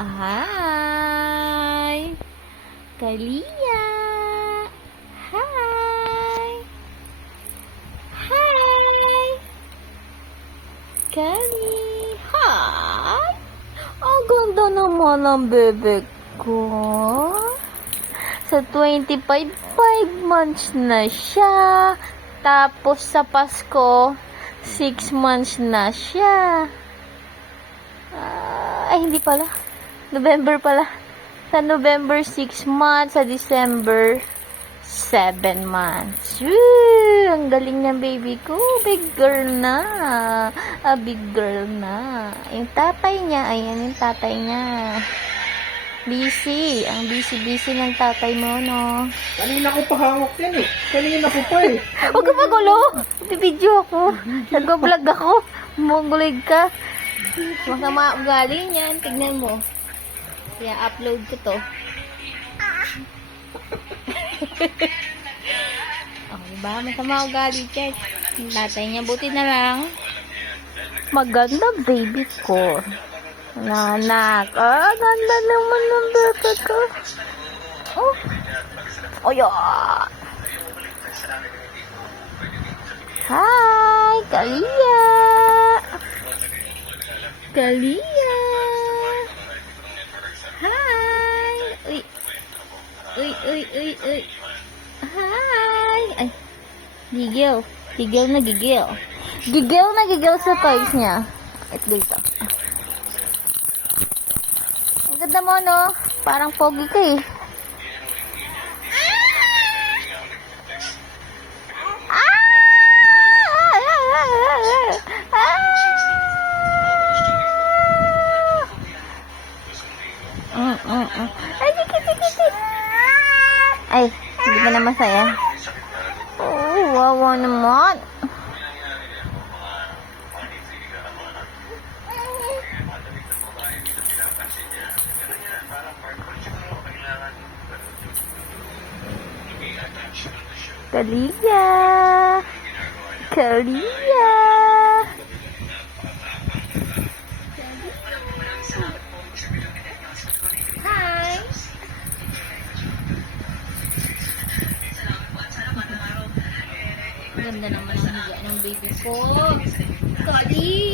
Hi! Kalia! Hi! Hi! Kali! Hi! Ang ganda naman ang bebek ko. Sa 25, 5 months na siya. Tapos sa Pasko, 6 months na siya. Ay, hindi pala. November pala. Sa November, 6 months. Sa December, 7 months. Woo! Ang galing ng baby ko. Big girl na. A big girl na. Yung tatay niya, ayan yung tatay niya. Busy. Ang busy-busy ng tatay mo, no? Kanina ko pa hawak yan eh. Kanina ko pa eh. Huwag ka magulo. Bibidyo ako. Nag-vlog ako. Mongoloid ka. Masama ugali niyan. Tignan mo. Kaya upload ko to. Oh, diba? Masama ugali, check. Yung tatay niya. Buti na lang. Maganda baby ko. Nanak. Ganda naman ng bebe ko. Oh. Oh, yeah. Hi, Kalia. Kalia. Hi. Uy. Uy, uy, uy, uy. Hi. Ay. Gigil. Gigil na gigil. Gigil na gigil sa toys niya. Ito dito. Ang ganda mo, no? Parang pogi ka eh. Ay, dikit. Ay, hindi ba na masaya? Oh, wawa naman. Kalia. Kalia. Hi. Ganda naman ang higa ng baby ko. Kali.